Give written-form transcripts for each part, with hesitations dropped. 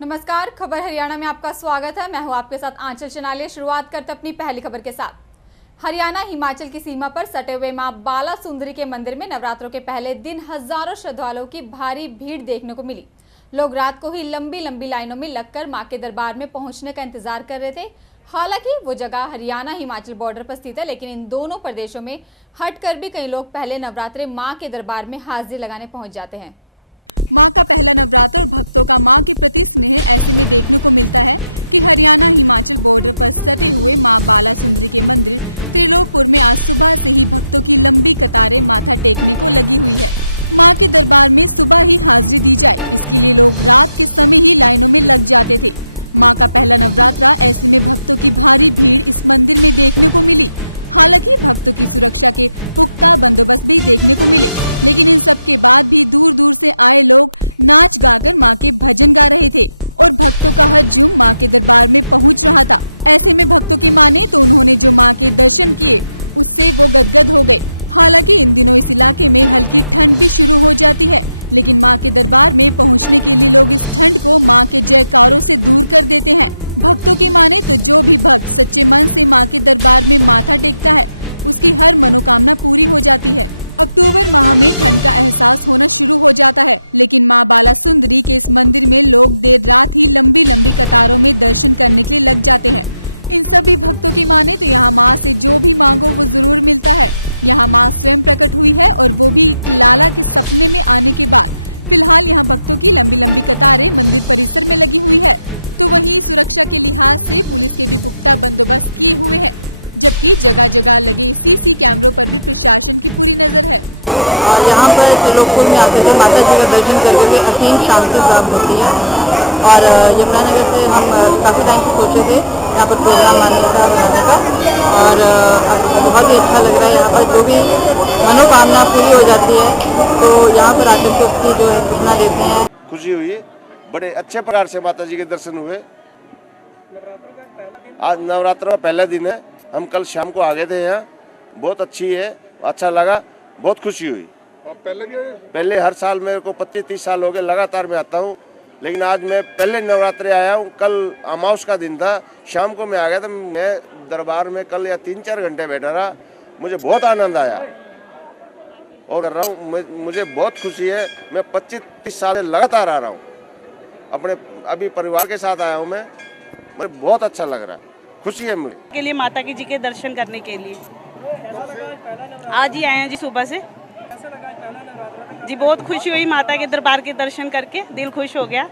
नमस्कार, खबर हरियाणा में आपका स्वागत है। मैं हूं आपके साथ आंचल चनालिया। शुरुआत करते अपनी पहली खबर के साथ। हरियाणा हिमाचल की सीमा पर सटे हुए मां बाला सुंदरी के मंदिर में नवरात्रों के पहले दिन हजारों श्रद्धालुओं की भारी भीड़ देखने को मिली। लोग रात को ही लंबी लंबी लाइनों में लगकर मां के दरबार में पहुंचने का इंतजार कर रहे थे। हालांकि वो जगह हरियाणा हिमाचल बॉर्डर पर स्थित है, लेकिन इन दोनों प्रदेशों में हटकर भी कई लोग पहले नवरात्रे मां के दरबार में हाजिरी लगाने पहुंच जाते हैं। यहाँ पर त्रिलोकपुर में आते थे माता जी का दर्शन करके भी असीम शांति प्राप्त होती है। और यमुनानगर से हम काफ़ी टाइम से सोचे थे यहाँ पर प्रोग्राम आने का बनाने का, और बहुत ही अच्छा लग रहा है। यहाँ पर जो भी मनोकामना पूरी हो जाती है तो यहाँ पर आकर के उसकी जो है सूचना देते हैं। खुशी हुई, बड़े अच्छे प्रकार से माता जी के दर्शन हुए। आज नवरात्र का पहला दिन है, हम कल शाम को आ गए थे यहाँ। बहुत अच्छी है, अच्छा लगा, बहुत खुशी हुई। पहले हर साल मेरे को 25-30 साल हो गए लगातार मैं आता हूँ, लेकिन आज मैं पहले नवरात्रे आया हूँ। कल अमावस का दिन था, शाम को मैं आ गया था। मैं दरबार में कल या 3-4 घंटे बैठा रहा, मुझे बहुत आनंद आया और कर रहा हूँ। मुझे बहुत खुशी है। मैं 25-30 साल से लगातार आ रहा हूँ, अपने अभी परिवार के साथ आया हूँ मैं। मुझे बहुत अच्छा लग रहा है, खुशी है मुझे के लिए माता की जी के दर्शन करने के लिए। आज ही आए हैं जी, सुबह से जी। बहुत खुशी हुई माता के दरबार के दर्शन करके, दिल खुश हो गया।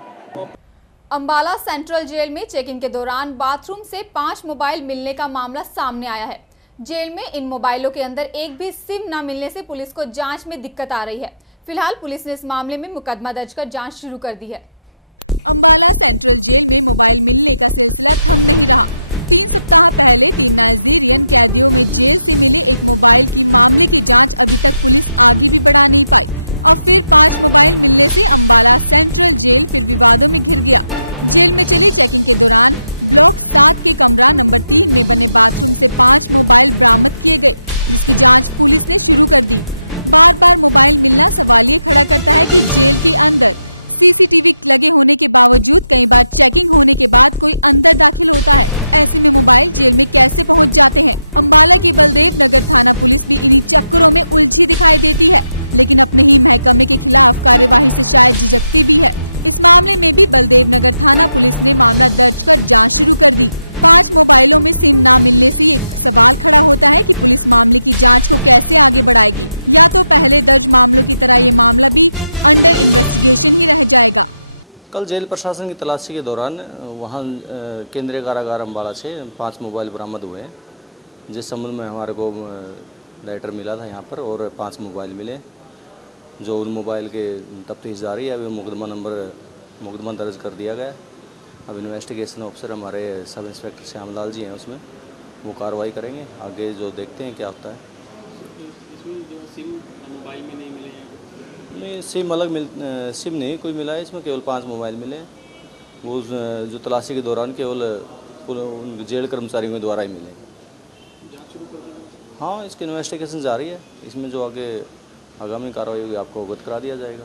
अंबाला सेंट्रल जेल में चेकिंग के दौरान बाथरूम से 5 मोबाइल मिलने का मामला सामने आया है। जेल में इन मोबाइलों के अंदर एक भी सिम न मिलने से पुलिस को जांच में दिक्कत आ रही है। फिलहाल पुलिस ने इस मामले में मुकदमा दर्ज कर जांच शुरू कर दी है। कल जेल प्रशासन की तलाशी के दौरान वहाँ केंद्रीय कारागार अम्बाला से 5 मोबाइल बरामद हुए हैं, जिस संबंध में हमारे को लेटर मिला था यहाँ पर, और 5 मोबाइल मिले। जो उन मोबाइल के तफ्तीश जारी है, अभी मुकदमा दर्ज कर दिया गया। अब इन्वेस्टिगेशन ऑफिसर हमारे सब इंस्पेक्टर श्यामलाल जी हैं, उसमें वो कार्रवाई करेंगे। आगे जो देखते हैं क्या होता है। इसमें जो सिम मोबाइल में नहीं मिले हैं? नहीं, सिम नहीं कोई मिला है इसमें, केवल 5 मोबाइल मिले हैं। वो जो तलाशी के दौरान केवल उन जेल कर्मचारियों के द्वारा ही मिले। जांच शुरू कर दी? हाँ, इसकी इन्वेस्टिगेशन जारी है। इसमें जो आगे आगामी कार्रवाई होगी आपको अवगत करा दिया जाएगा।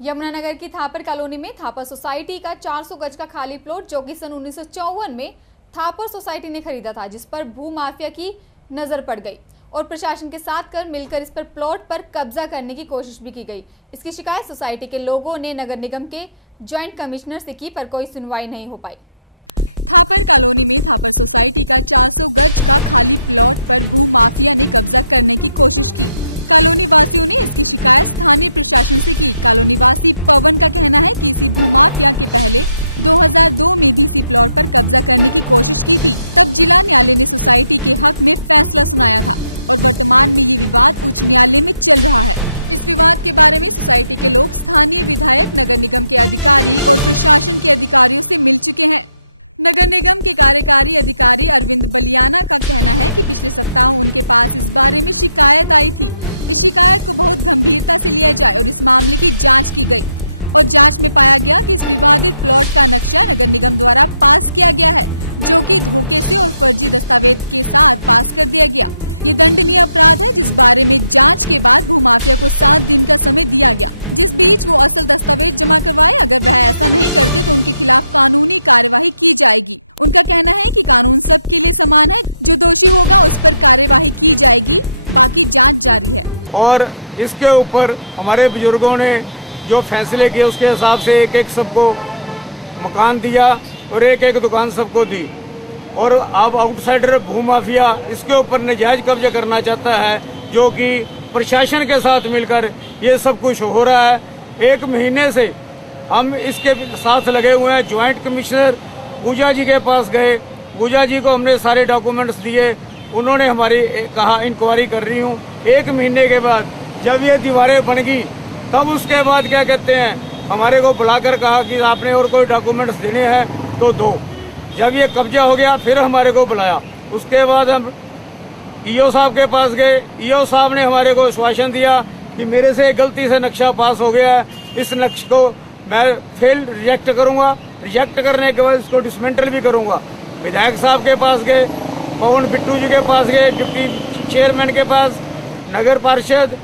यमुनानगर की थापर कॉलोनी में थापर सोसाइटी का 400 गज का खाली प्लॉट जो कि सन 1954 में थापर सोसाइटी ने खरीदा था, जिस पर भू माफिया की नजर पड़ गई और प्रशासन के साथ मिलकर इस पर प्लॉट पर कब्जा करने की कोशिश भी की गई। इसकी शिकायत सोसाइटी के लोगों ने नगर निगम के ज्वाइंट कमिश्नर से की, पर कोई सुनवाई नहीं हो पाई। और इसके ऊपर हमारे बुजुर्गों ने जो फैसले किए उसके हिसाब से एक एक सबको मकान दिया और एक एक दुकान सबको दी। और अब आउटसाइडर भूमाफिया इसके ऊपर नाजायज कब्जा करना चाहता है, जो कि प्रशासन के साथ मिलकर ये सब कुछ हो रहा है। 1 महीने से हम इसके साथ लगे हुए हैं। ज्वाइंट कमिश्नर पूजा जी के पास गए, पूजा जी को हमने सारे डॉक्यूमेंट्स दिए, उन्होंने हमारी कहा इंक्वायरी कर रही हूँ। 1 महीने के बाद जब ये दीवारें बन गई तब उसके बाद क्या कहते हैं हमारे को बुलाकर कहा कि आपने और कोई डॉक्यूमेंट्स देने हैं तो दो। जब ये कब्जा हो गया फिर हमारे को बुलाया। उसके बाद हम ईओ साहब के पास गए। ईओ साहब ने हमारे को आश्वासन दिया कि मेरे से गलती से नक्शा पास हो गया है, इस नक्शे को मैं फेल रिजेक्ट करूँगा, रिजेक्ट करने के बाद इसको डिसमेंटल भी करूँगा। विधायक साहब के पास गए, पवन बिट्टू जी के पास गए, डिप्टी चेयरमैन के पास, नगर पार्षद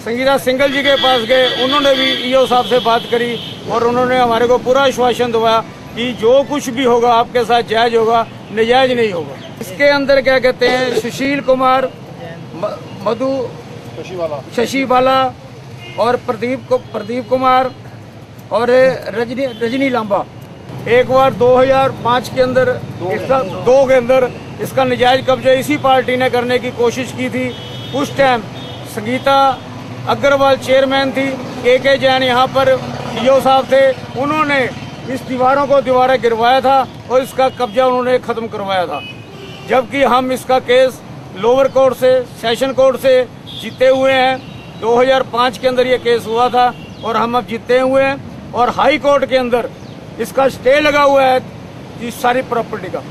संगीता सिंगल जी के पास गए, उन्होंने भी ईओ साहब से बात करी और उन्होंने हमारे को पूरा आश्वासन दिया कि जो कुछ भी होगा आपके साथ जायज होगा, नाजायज नहीं होगा। इसके अंदर क्या कहते हैं सुशील कुमार, मधु शशि बाला और प्रदीप कुमार और रजनी लांबा। एक बार 2005 के अंदर इसका नाजायज कब्जा इसी पार्टी ने करने की कोशिश की थी। उस टाइम संगीता अग्रवाल चेयरमैन थी, के जैन यहाँ पर ईओ साहब थे, उन्होंने इस दीवारों को दोबारा गिरवाया था और इसका कब्जा उन्होंने ख़त्म करवाया था। जबकि हम इसका केस लोअर कोर्ट से, सेशन कोर्ट से जीते हुए हैं। 2005 के अंदर ये केस हुआ था और हम अब जीते हुए हैं और हाई कोर्ट के अंदर इसका स्टे लगा हुआ है इस सारी प्रॉपर्टी का।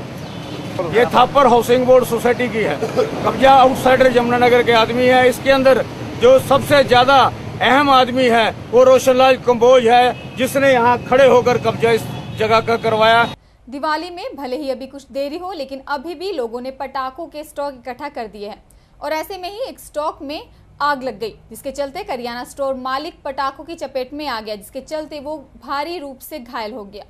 ये थापर हाउसिंग बोर्ड सोसाइटी की है। कब्जा आउटसाइडर यमुनानगर के आदमी है। इसके अंदर जो सबसे ज्यादा अहम आदमी है वो रोशनलाल कंबोज है, जिसने यहाँ खड़े होकर कब्जा इस जगह का करवाया। दिवाली में भले ही अभी कुछ देरी हो, लेकिन अभी भी लोगों ने पटाखों के स्टॉक इकट्ठा कर दिए हैं और ऐसे में ही एक स्टॉक में आग लग गई, जिसके चलते करियाना स्टोर मालिक पटाखों की चपेट में आ गया, जिसके चलते वो भारी रूप से घायल हो गया।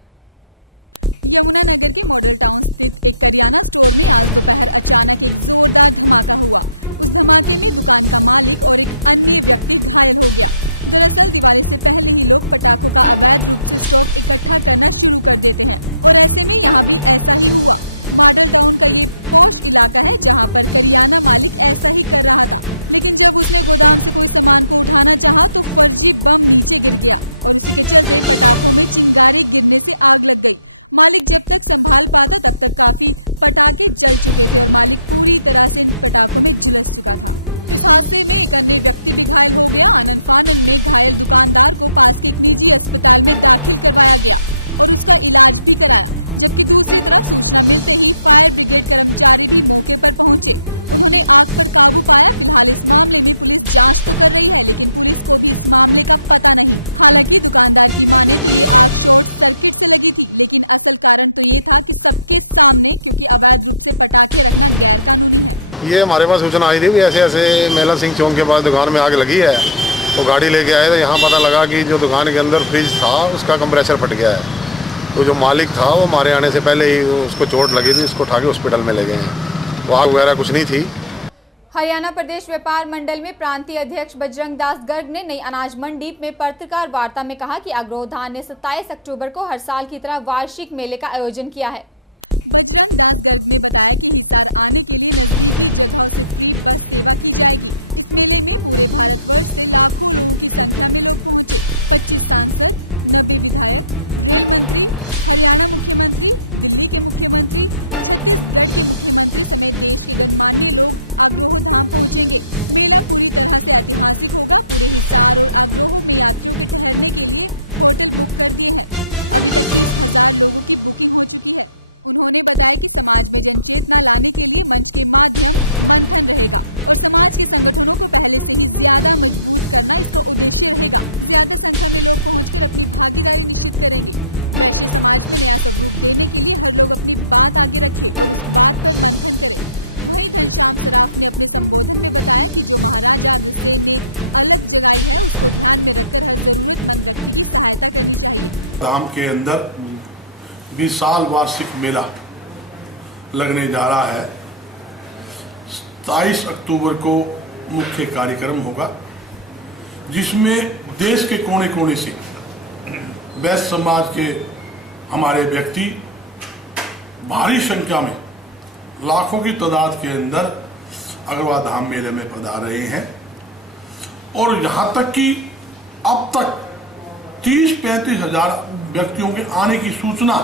ये हमारे पास सूचना आई थी भी ऐसे ऐसे मेला सिंह चौक के पास दुकान में आग लगी है तो गाड़ी लेके आए तो यहाँ पता लगा कि जो दुकान के अंदर फ्रिज था उसका कंप्रेसर फट गया है। तो जो मालिक था वो हमारे आने से पहले ही उसको चोट लगी थी, उसको उठा के हॉस्पिटल में ले गए हैं। आग वगैरह कुछ नहीं थी। हरियाणा प्रदेश व्यापार मंडल में प्रांतीय अध्यक्ष बजरंग दास गर्ग ने नई अनाज मंडी में पत्रकार वार्ता में कहा कि अग्रोधान ने 27 अक्टूबर को हर साल की तरह वार्षिक मेले का आयोजन किया है। धाम के अंदर विशाल वार्षिक मेला लगने जा रहा है। 27 अक्टूबर को मुख्य कार्यक्रम होगा, जिसमें देश के कोने कोने से वैश्य समाज के हमारे व्यक्ति भारी संख्या में लाखों की तादाद के अंदर अग्रवाल धाम मेले में पधार रहे हैं। और यहाँ तक कि अब तक 30-35 हजार व्यक्तियों के आने की सूचना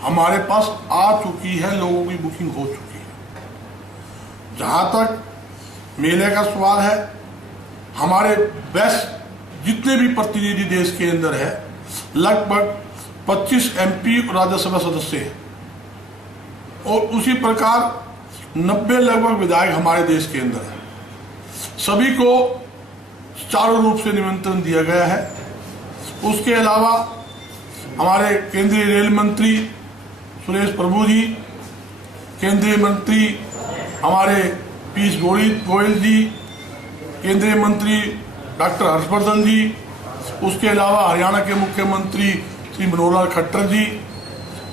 हमारे पास आ चुकी है, लोगों की बुकिंग हो चुकी है। जहां तक मेले का सवाल है, हमारे वैश्य जितने भी प्रतिनिधि देश के अंदर है, लगभग 25 MP और राज्यसभा सदस्य हैं, और उसी प्रकार 90 लगभग विधायक हमारे देश के अंदर है। सभी को चारों रूप से निमंत्रण दिया गया है। उसके अलावा हमारे केंद्रीय रेल मंत्री सुरेश प्रभु जी, केंद्रीय मंत्री हमारे पीयूष गोयल जी, केंद्रीय मंत्री डॉक्टर हर्षवर्धन जी, उसके अलावा हरियाणा के मुख्यमंत्री श्री मनोहर लाल खट्टर जी,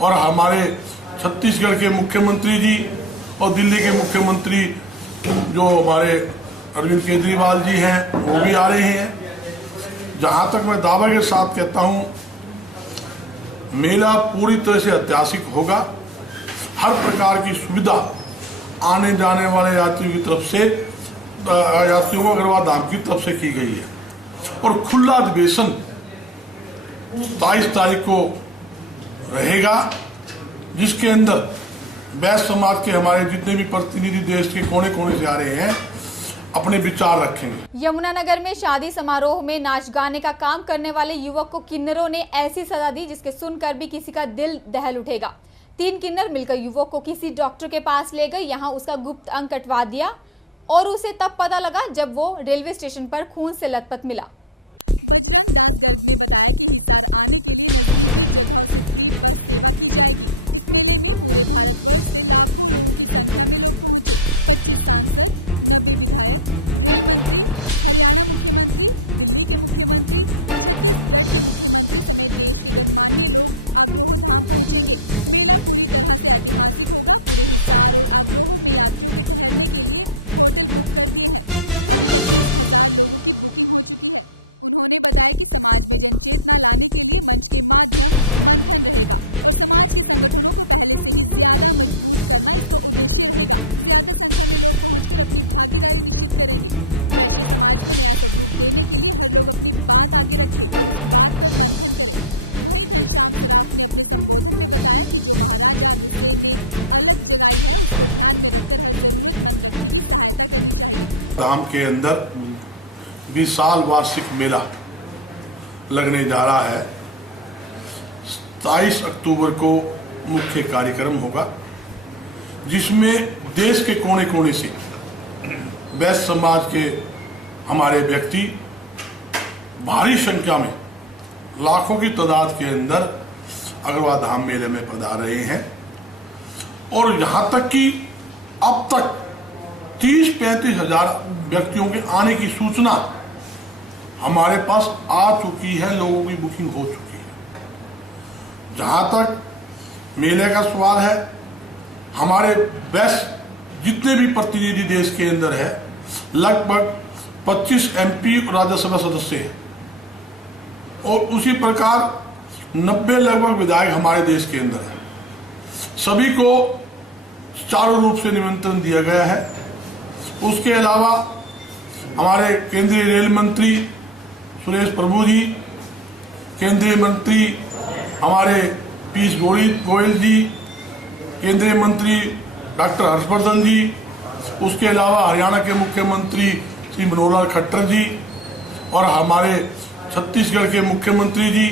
और हमारे छत्तीसगढ़ के मुख्यमंत्री जी, और दिल्ली के मुख्यमंत्री जो हमारे अरविंद केजरीवाल जी हैं, वो भी आ रहे हैं। जहां तक मैं दावे के साथ कहता हूं, मेला पूरी तरह से ऐतिहासिक होगा। हर प्रकार की सुविधा आने जाने वाले यात्रियों की तरफ से, यात्रियों को अग्रवाल धाम की तरफ से की गई है। और खुला अधिवेशन 27 तारीख को रहेगा, जिसके अंदर वैश्य समाज के हमारे जितने भी प्रतिनिधि देश के कोने कोने से आ रहे हैं अपने विचार रखेंगे। यमुनानगर में शादी समारोह में नाच गाने का काम करने वाले युवक को किन्नरों ने ऐसी सजा दी जिसके सुनकर भी किसी का दिल दहल उठेगा। 3 किन्नर मिलकर युवक को किसी डॉक्टर के पास ले गए। यहाँ उसका गुप्त अंग कटवा दिया और उसे तब पता लगा जब वो रेलवे स्टेशन पर खून से लथपथ मिला। धाम के अंदर विशाल वार्षिक मेला लगने जा रहा है। 27 अक्टूबर को मुख्य कार्यक्रम होगा, जिसमें देश के कोने कोने से वैश्य समाज के हमारे व्यक्ति भारी संख्या में लाखों की तादाद के अंदर अग्रवाल धाम मेले में पधार रहे हैं। और यहाँ तक कि अब तक 30-35 हजार व्यक्तियों के आने की सूचना हमारे पास आ चुकी है, लोगों की बुकिंग हो चुकी है। जहां तक मेले का सवाल है, हमारे बेस्ट जितने भी प्रतिनिधि देश के अंदर है, लगभग 25 MP और राज्यसभा सदस्य हैं, और उसी प्रकार 90 लगभग विधायक हमारे देश के अंदर है। सभी को चारों रूप से निमंत्रण दिया गया है। उसके अलावा हमारे केंद्रीय रेल मंत्री सुरेश प्रभु जी, केंद्रीय मंत्री हमारे पीयूष गोयल जी, केंद्रीय मंत्री डॉक्टर हर्षवर्धन जी, उसके अलावा हरियाणा के मुख्यमंत्री श्री मनोहर लाल खट्टर जी, और हमारे छत्तीसगढ़ के मुख्यमंत्री जी,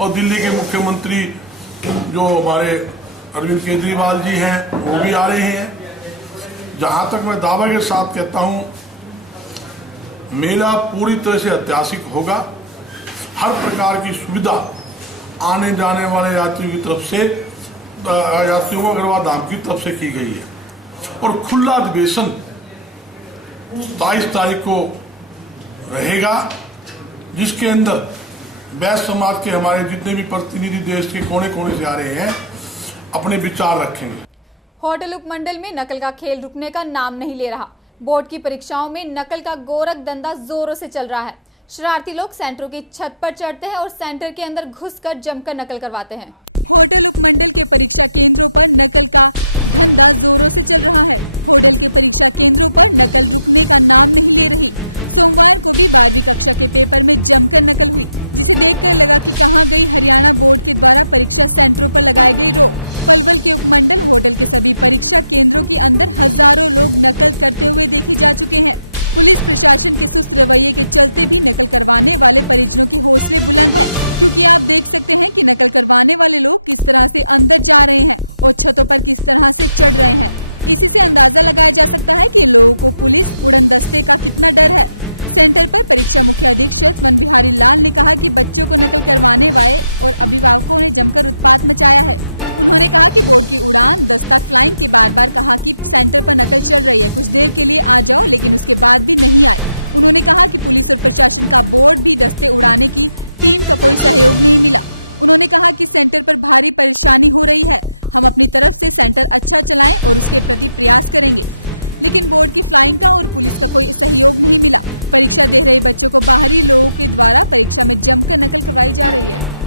और दिल्ली के मुख्यमंत्री जो हमारे अरविंद केजरीवाल जी हैं, वो भी आ रहे हैं। जहां तक मैं दावा के साथ कहता हूं, मेला पूरी तरह से ऐतिहासिक होगा। हर प्रकार की सुविधा आने जाने वाले यात्रियों की तरफ से, यात्रियों को अग्रवाल धाम की तरफ से की गई है, और खुला अधिवेशन 22 तारीख को रहेगा, जिसके अंदर बैस समाज के हमारे जितने भी प्रतिनिधि देश के कोने कोने से आ रहे हैं, अपने विचार रखेंगे। होटल उपमंडल में नकल का खेल रुकने का नाम नहीं ले रहा। बोर्ड की परीक्षाओं में नकल का गोरख धंधा जोरों से चल रहा है। शरारती लोग सेंटरों की छत पर चढ़ते हैं और सेंटर के अंदर घुसकर जमकर नकल करवाते हैं।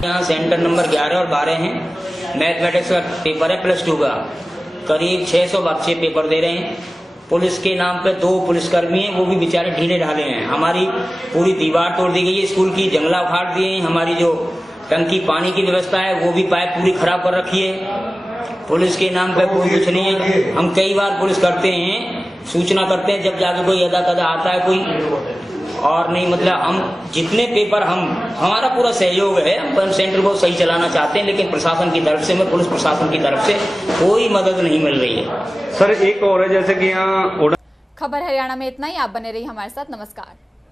यहाँ सेंटर नंबर 11 और 12 हैं। मैथमेटिक्स का पेपर है +2 का, करीब 600 बच्चे पेपर दे रहे हैं। पुलिस के नाम पे 2 पुलिसकर्मी हैं, वो भी बेचारे ढीले ढाले हैं। हमारी पूरी दीवार तोड़ दी गई है, स्कूल की जंगला उखाड़ दिए हैं। हमारी जो टंकी पानी की व्यवस्था है वो भी पाइप पूरी खराब कर रखी है। पुलिस के नाम पे कोई कुछ नहीं है। हम कई बार पुलिस करते हैं, सूचना करते हैं, जब जाके कोई अदा कदा आता है कोई और नहीं, मतलब हम जितने पेपर हमारा पूरा सहयोग है, हम सेंटर को सही चलाना चाहते हैं, लेकिन प्रशासन की तरफ से, पुलिस प्रशासन की तरफ से कोई मदद नहीं मिल रही है। सर एक और है, जैसे कि यहाँ खबर हरियाणा में इतना ही। आप बने रहिए हमारे साथ। नमस्कार।